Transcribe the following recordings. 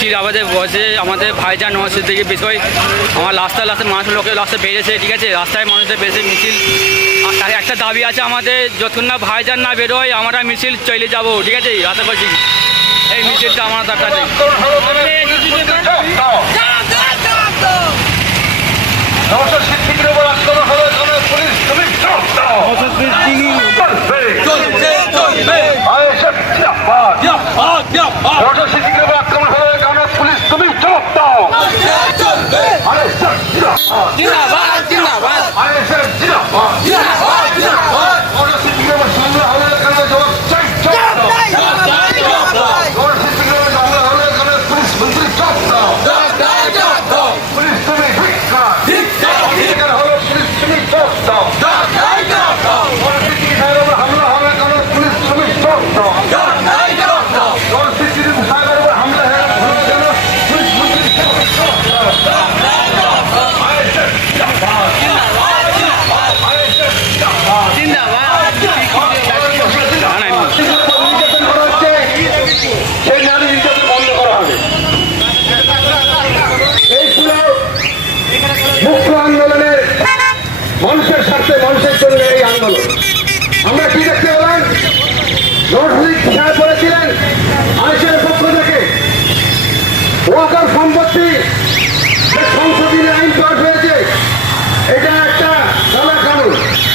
মিছিল আমাদের বসে আমাদের ভাইজান নওয়াজের দিকে বিষয় আমার রাস্তায় মানুষ লোকের রাস্তায় বেরিয়েছে, ঠিক আছে, রাস্তায় মানুষের বেরিয়েছে মিছিল। আর একটা দাবি আছে আমাদের, যতক্ষণ না ভাইজান না বেরোয় আমরা মিছিল চলে যাব, ঠিক আছে, আশা করছি এই মিছিলটা আমার দরকার নেই। জিন্দাবাদ জিন্দাবাদ মানুষের স্বার্থে মানুষের জন্য এই আন্দোলন। আমরা কি দেখতে পেলাম, নজরুল সাহেব বলেছিলেন আইসের পক্ষ থেকে ওয়াকার সম্পত্তি সংশোধনী আইন পাস হয়েছে, এটা একটা নানা কারণ।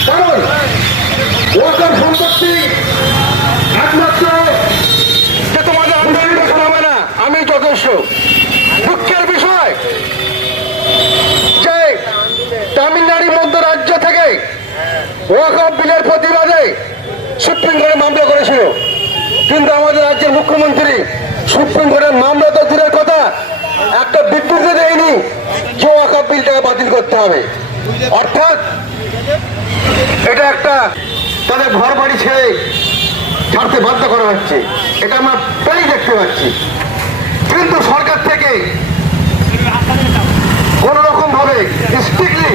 কারণ ওয়াকার সম্পত্তি একমাত্র তোমাদের আন্দোলন দেখা হবে না, আমি যথেষ্ট। দুঃখের বিষয় যে তামিলনাড়ুর মধ্য রাজ্য থেকে ওয়াকফ বিলের প্রতিবাদে সুপ্রিম কোর্টে মামলা করেছিল, কিন্তু আমাদের রাজ্যের মুখ্যমন্ত্রী সুপ্রিম কোর্টের মামলা তো দূরের কথা, একটা বিবৃতি দেয়নি যে ওয়াকফ বিলটাকে বাতিল করতে হবে। অর্থাৎ এটা একটা তাদের ঘর বাড়ি ছেড়ে ছাড়তে বাধ্য করা হচ্ছে, এটা আমরা প্রায়ই দেখতে পাচ্ছি। কিন্তু সরকার থেকে কোন রকম ভাবে স্ট্রিক্টলি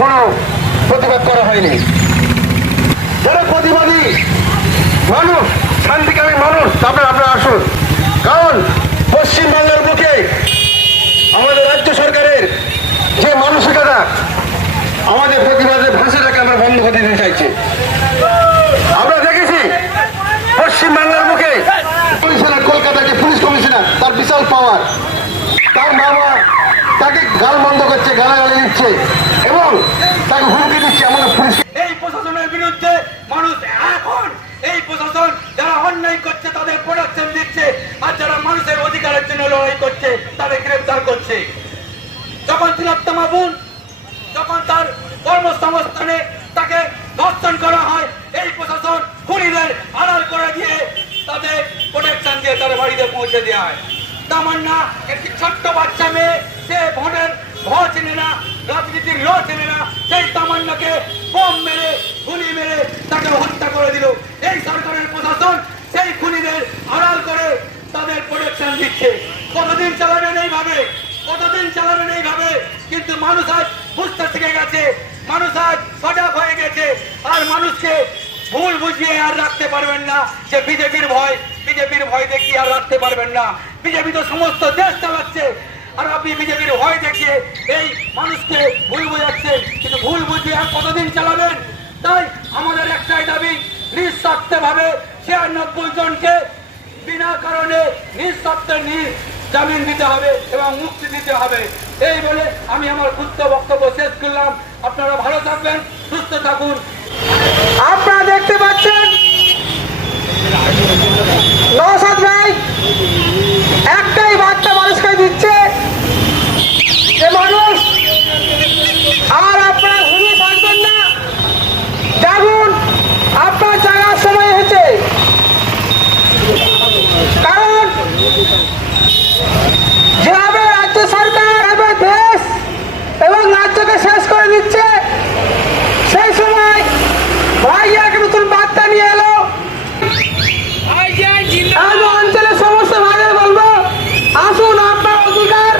কোনো প্রতিবাদ করা হয়নি। যারা প্রতিবাদী মানুষ, শান্তিকামী মানুষ, তারপরে আপনারা আসুন। কারণ পশ্চিমবাংলার বুকে আমাদের রাজ্য সরকারের যে মানসিকতা আমাদের প্রতিবাদের ভাষাটাকে আমরা বন্ধ করে দিতে চাইছে। আমরা দেখেছি পশ্চিমবাংলার বুকে কমিশনার, কলকাতার যে পুলিশ কমিশনার, তার বিশাল পাওয়ার, তার বাবা তাকে গাল বন্ধ করছে, গালাগালি দিচ্ছে এবং তাকে হুমকি দিচ্ছে। আমরা পুলিশ এই প্রশাসনের বিরুদ্ধে মানুষ এখন এই প্রশাসন যারা অন্যায় করছে তাদের প্রোটেকশন দিচ্ছে, আর যারা মানুষের অধিকারের জন্য লড়াই করছে তাদের গ্রেফতার করছে। যখন তিলোত্তমা বোন যখন তার কর্মসংস্থানে তাকে ধর্ষণ করা হয়, এই প্রশাসন খুনিদের আড়াল করে দিয়ে তাদের প্রোটেকশন দিয়ে তাদের বাড়িতে পৌঁছে দেওয়া হয়। তামান্না একটি ছোট্ট বাচ্চা মেয়ে, সে ভোটের ভ চেনে না, রাজনীতির ল চেনে না, সেই তামান্নাকে বোম মেরে গুলি মেরে তাকে হত্যা করে দিল। এই সরকারের প্রশাসন সেই খুনিদের আড়াল করে তাদের প্রোটেকশন দিচ্ছে। কতদিন চালাবেন এইভাবে, কতদিন চালাবেন এইভাবে? কিন্তু মানুষ আজ বুঝতে শিখে গেছে, মানুষ আজ সজাগ হয়ে গেছে, আর মানুষকে ভুল বুঝিয়ে আর রাখতে পারবেন না যে বিজেপির ভয়, বিজেপির ভয় দেখিয়ে আর রাখতে পারবেন না। বিজেপি তো সমস্ত দেশ চালাচ্ছে, আর আপনি বিজেপির ভয় দেখিয়ে এই মানুষকে ভুল বোঝাচ্ছেন, কিন্তু ভুল বুঝিয়ে আর কতদিন চালাবেন? তাই আমাদের একটাই দাবি, নিঃস্বার্থে ভাবে 96 জনকে বিনা কারণে নিঃস্বার্থে জামিন দিতে হবে এবং মুক্তি দিতে হবে। এই বলে আমি আমার ক্ষুদ্র বক্তব্য শেষ করলাম। আপনারা ভালো থাকবেন, সুস্থ থাকুন। আপনারা দেখতে পাচ্ছেন নওশাদ ভাই একটাই বার্তা মানুষকে দিচ্ছে যে মানুষ আর আপনারা ঘুমিয়ে থাকবেন না, জাগুন, আপনার জাগার সময় হয়েছে। কারণ যেভাবে রাজ্য সরকার এবার দেশ এবং রাজ্যকে শেষ করে দিচ্ছে, সেই সময় ভাই এক নতুন বার্তা নিয়ে এলো। অঞ্চলের সমস্ত ভাইদের বলবো, আসুন, আপনার অধিকার,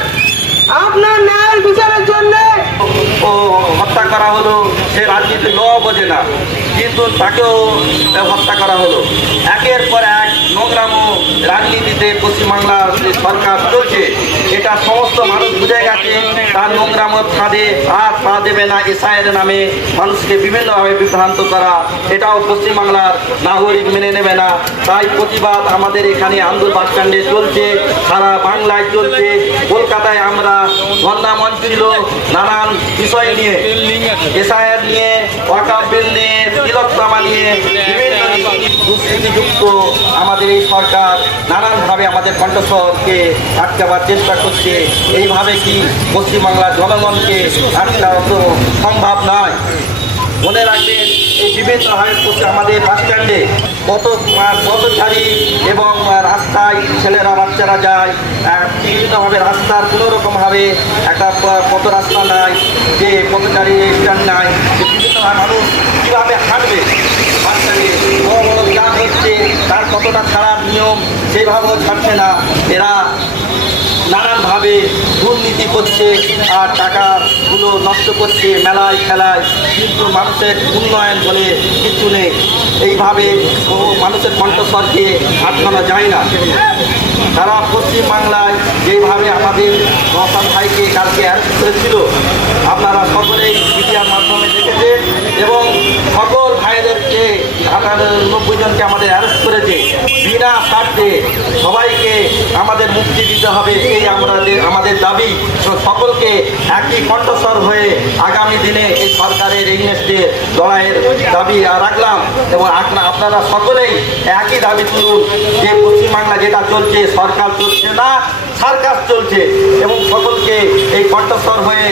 আপনার ন্যায়ের বিচারের জন্য। হত্যা করা হলো, সে রাজনীতি ল বোঝে না, কিন্তু তাকেও হত্যা করা হলো। একের পর এক নোংরাম রাজনীতিতে পশ্চিমবাংলার যে সরকার চলছে, এটা সমস্ত মানুষ বুঝে গেছে। তার নোংরাম ফাঁদে আর পা দেবে না। এসআইয়ের নামে মানুষকে বিভিন্নভাবে বিভ্রান্ত করা, এটাও পশ্চিমবাংলার নাগরিক মেনে নেবে না। তাই প্রতিবাদ আমাদের এখানে আন্দোলন বাস স্ট্যান্ডে চলছে, সারা বাংলায় চলছে। কলকাতায় আমরা ধর্ণা মঞ্চ ছিল নানান বিষয় নিয়ে, এসআইআর নিয়ে, ওয়াকফ বিল নিয়ে, তিলোত্তমা নিয়ে, বিভিন্ন দুষ্কৃতিযুক্ত আমাদের এই সরকার নানানভাবে আমাদের কণ্ঠস্বরকে আটকাবার চেষ্টা করছে। এইভাবে কি পশ্চিমবাংলার জনগণকে আটকানো তো সম্ভব নয়। মনে রাখবেন, এই বিভিন্নভাবে আমাদের বাস স্ট্যান্ডে কত পথচারী এবং রাস্তায় ছেলেরা বাচ্চারা যায়, বিভিন্নভাবে রাস্তার কোনোরকমভাবে একটা পথ রাস্তা নাই, যে পথচারী স্ট্যান্ড নাই, যে বিভিন্নভাবে মানুষ কীভাবে হাঁটবে, বাচ্চাকে বড় বড় কাজ হচ্ছে, তার কতটা খারাপ নিয়ম সেইভাবেও ছাড়ছে না। এরা নানানভাবে দুর্নীতি করছে আর টাকাগুলো নষ্ট করছে মেলায় খেলায়, কিন্তু মানুষের উন্নয়ন বলে কিছু নেই। এইভাবে মানুষের কণ্ঠস্বরকে আটকানো যায় না। সারা পশ্চিমবাংলায় যেভাবে আমাদের নওশাদ ভাইকে কালকে অ্যারেস্ট করেছিল, আপনারা সকলেই মিডিয়ার মাধ্যমে দেখেছেন, এবং সকল ভাইদেরকে 90 জনকে আমাদের অ্যারেস্ট করেছে বিনা স্বার্থে। সবাইকে আমাদের মুক্তি দিতে হবে, এই আমাদের দাবি। সকলকে একই কণ্ঠস্বর হয়ে আগামী দিনে এই সরকারের এগেইনস্টে লড়াইয়ের দাবি রাখলাম, এবং আপনারা সকলেই একই দাবি তুলুন যে পশ্চিমবাংলা যেটা চলছে, সরকার চলছে না, সার্কাস চলছে, এবং সকলকে এই কণ্ঠস্বর হয়ে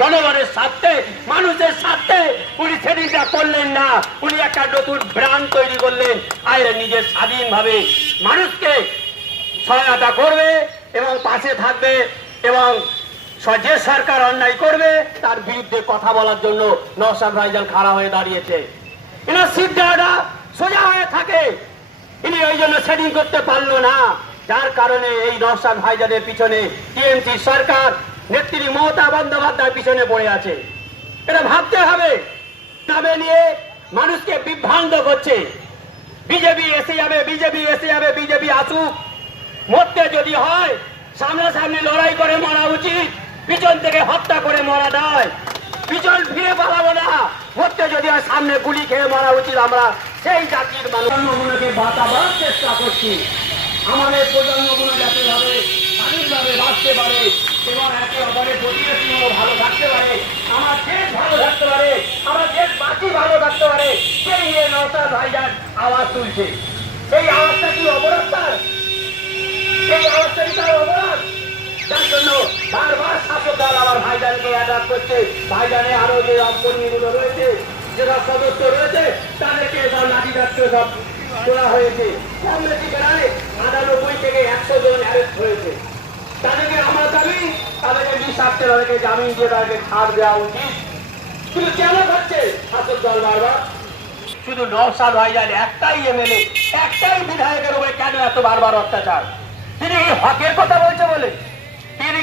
জনগণের স্বার্থে, মানুষের স্বার্থে উনি সেদিনটা করলেন না। উনি একটা নতুন ব্র্যান্ড তৈরি করলেন, আর নিজের স্বাধীনভাবে মানুষকে সহায়তা করবে এবং পাশে থাকবে, এবং যে সরকার অন্যায় করবে তার বিরুদ্ধে কথা বলার জন্য নওশাদ ভাইজান খাড়া হয়ে দাঁড়িয়েছে। এনার সিদ্ধাটা সোজা হয়ে থাকে, ইনি ওই জন্য সেটিং করতে পারলো না, যার কারণে এই নওশাদ ভাইজানের পিছনে টিএমসি সরকার নেত্রী মমতা বন্দ্যোপাধ্যায়ের পিছনে পড়ে আছে। এটা ভাবতে হবে। নামে নিয়ে মানুষকে বিভ্রান্ত করছে। বিজেপি এসে যাবে, বিজেপি এসে যাবে, বিজেপি আসুক। মরতে যদি হয় সামনাসামনি লড়াই করে মরা উচিত, পিছন থেকে হত্যা করে মরা নয়। পিছন ফিরে পালাবো না, মরতে যদি হয় সামনে গুলি খেয়ে মরা উচিত। আমরা সেই জাতির মানুষগুলোকে বাঁচাবার চেষ্টা করছি। আমাদের প্রজন্মগুলো যাতে ভাবে স্বাধীনভাবে বাঁচতে পারে এবং একে অপরের প্রতিবেশীগুলো ভালো থাকতে পারে, আমার দেশ ভালো থাকতে পারে, আমার দেশবাসী ভালো থাকতে পারে, সেই নিয়ে নওশাদ ভাইজান আওয়াজ তুলছে। এই আওয়াজটা কি অপরাধ তার? এই আওয়াজটা কি তার অপরাধ? যার জন্য বারবার শাসক দল আমার ভাইজানকে অ্যাটাক করছে। ভাইজানে আরো যে কর্মীগুলো রয়েছে, যেসব সদস্য রয়েছে, তাদেরকে সব লাঠি যাচ্ছে সব তোলা হয়েছে। কম বেশি বেড়ায় 98 থেকে 100 জন অ্যারেস্ট হয়েছে। তাদেরকে আমার দাবি, তাদেরকে নিঃস্বার্থে তাদেরকে জামিন দিয়ে তাদেরকে ছাড় দেওয়া উচিত। কিন্তু কেন করছে শাসক দল বারবার? শুধু নওশাদ ভাইজান একটাই এমএলএ, একটাই বিধায়কের উপরে কেন এত বারবার অত্যাচার? তিনি এই হকের কথা বলছে বলে, তিনি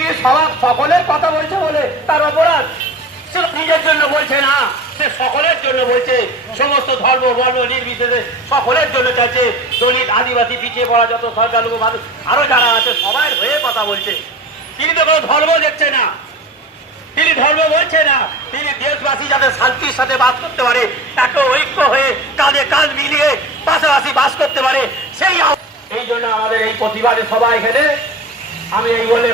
সকলের কথা বলছে বলে তার অপরাধ? সে নিজের জন্য বলছে না, সে সকলের জন্য বলছে। সমস্ত ধর্ম বর্ণ নির্বিশেষে সকলের জন্য চাইছে। দলিত, আদিবাসী, পিছিয়ে পড়া যত সংখ্যালঘু মানুষ আরো যারা আছে সবার হয়ে কথা বলছে। তিনি তো কোনো ধর্ম দেখছে না, তিনি ধর্ম বলছে না। তিনি দেশবাসী যাতে শান্তির সাথে বাস করতে পারে, এত ঐক্য হয়ে কাঁধে কাঁধ মিলিয়ে পাশাপাশি বাস করতে পারে, সেই এই জন্য আমাদের এই প্রতিবাদে সবাই এখানে। আমি এই বলে